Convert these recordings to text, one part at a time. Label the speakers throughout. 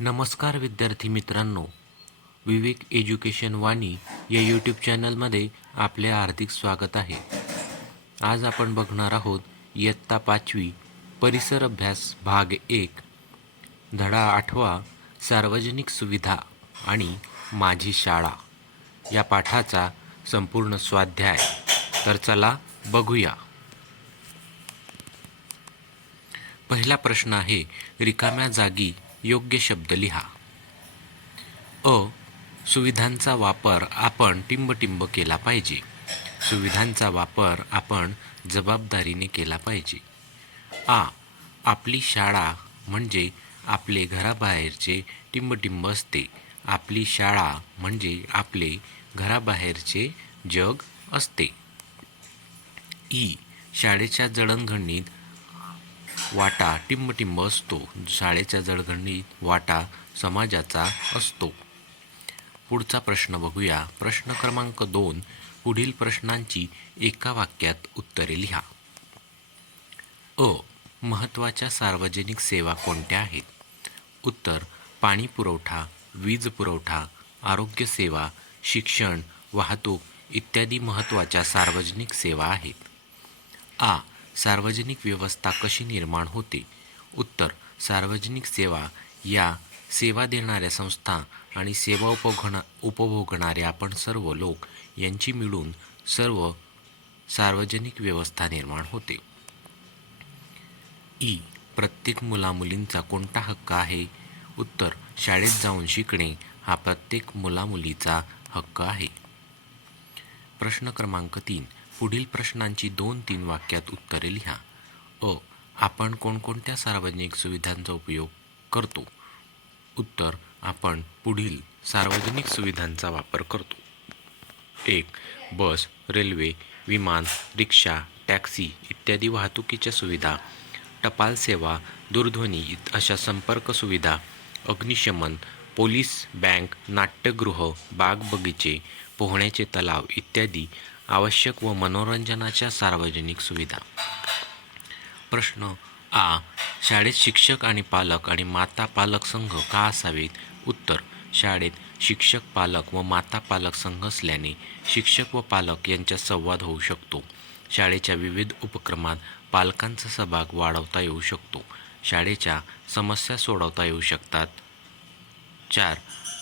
Speaker 1: नमस्कार विद्यार्थी मित्रांनो. विवेक एज्युकेशन वाणी या यूट्यूब चॅनलमध्ये आपले हार्दिक स्वागत आहे. आज आपण बघणार आहोत इयत्ता पाचवी परिसर अभ्यास भाग एक. धडा आठवा सार्वजनिक सुविधा आणि माझी शाळा. या पाठाचा संपूर्ण स्वाध्याय. तर चला बघूया. पहिला प्रश्न आहे रिकाम्या जागी योग्य शब्द लिहा. अ सुविधांचा वापर आपण टिंबटिंब केला पाहिजे. सुविधांचा वापर आपण जबाबदारीने केला पाहिजे. आ आपली शाळा म्हणजे आपले घराबाहेरचे टिंबटिंब असते. आपली शाळा म्हणजे आपले घराबाहेरचे जग असते. ई शाळेच्या जडणघडणीत वाटा टिंबटिंब असतो. शाळेच्या जडघडणीत वाटा समाजाचा असतो. पुढचा प्रश्न बघूया. प्रश्न क्रमांक दोन. पुढील प्रश्नांची एका वाक्यात उत्तरे लिहा. अ. महत्त्वाच्या सार्वजनिक सेवा कोणत्या आहेत? उत्तर. पाणी पुरवठा वीज पुरवठा आरोग्यसेवा शिक्षण वाहतूक इत्यादी महत्त्वाच्या सार्वजनिक सेवा आहेत. आ. सार्वजनिक व्यवस्था कशी निर्माण होते? उत्तर सार्वजनिक सेवा या सेवा देणाऱ्या संस्था आणि सेवा उपभोगणा उपभोगणारे आपण सर्व लोक यांची मिळून सर्व सार्वजनिक व्यवस्था निर्माण होते. ई. प्रत्येक मुलामुलींचा कोणता हक्क आहे? उत्तर शाळेत जाऊन शिकणे हा प्रत्येक मुलामुलीचा हक्क आहे. प्रश्न क्रमांक तीन. पुढील प्रश्नांची दोन तीन वाक्यात उत्तरे लिहा. अ. आपण कोणकोणत्या सार्वजनिक सुविधांचा उपयोग करतो? उत्तर. आपण पुढील सार्वजनिक सुविधांचा वापर करतो. एक. बस रेल्वे विमान रिक्षा टॅक्सी इत्यादी वाहतुकीच्या सुविधा टपाल सेवा दूरध्वनी अशा संपर्क सुविधा अग्निशमन पोलीस बँक नाट्यगृह बाग बगीचे पोहण्याचे तलाव इत्यादी आवश्यक व मनोरंजनाच्या सार्वजनिक सुविधा. प्रश्न आ. शाळेत शिक्षक आणि पालक आणि माता पालक संघ का असावेत? उत्तर. शाळेत शिक्षक पालक व माता पालक संघ असल्याने शिक्षक व पालक यांच्यात संवाद होऊ शकतो. शाळेच्या विविध उपक्रमात पालकांचा सहभाग वाढवता येऊ शकतो. शाळेच्या समस्या सोडवता येऊ शकतात. चार.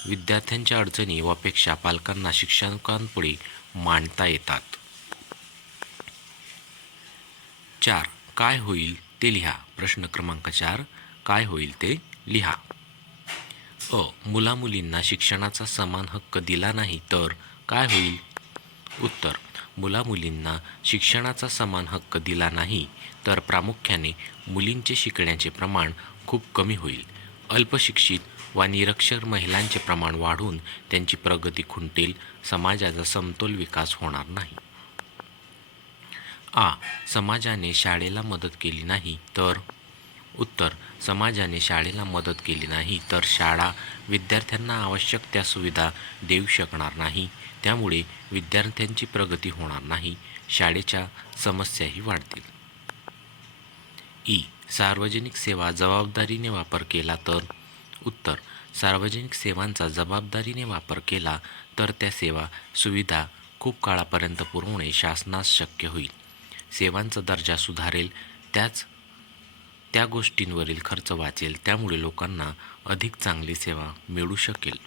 Speaker 1: विद्यार्थ्यांच्या अडचणी व अपेक्षा पालकांना शिक्षकांपुढे मांडता येतात. चार काय होईल ते लिहा. प्रश्न क्रमांक चार काय होईल ते लिहा. अ मुलामुलींना शिक्षणाचा समान हक्क दिला नाही तर काय होईल? उत्तर मुलामुलींना शिक्षणाचा समान हक्क दिला नाही तर प्रामुख्याने मुलींचे शिकण्याचे प्रमाण खूप कमी होईल. अल्पशिक्षित व निरक्षर महिलांचे प्रमाण वाढून त्यांची प्रगती खुंटेल समाजाचा समतोल विकास होणार नाही. आ. समाजाने शाळेला मदत केली नाही तर? उत्तर. समाजाने शाळेला मदत केली नाही तर शाळा विद्यार्थ्यांना आवश्यक त्या सुविधा देऊ शकणार नाही. त्यामुळे विद्यार्थ्यांची प्रगती होणार नाही. शाळेच्या समस्याही वाढतील. ई. सार्वजनिक सेवा जबाबदारीने वापर केला तर? उत्तर. सार्वजनिक सेवांचा जबाबदारीने वापर केला तर त्या सेवा सुविधा खूप काळापर्यंत पुरवणे शासनास शक्य होईल. सेवांचा दर्जा सुधारेल त्याच त्या गोष्टींवरील खर्च वाचेल त्यामुळे लोकांना अधिक चांगली सेवा मिळू शकेल.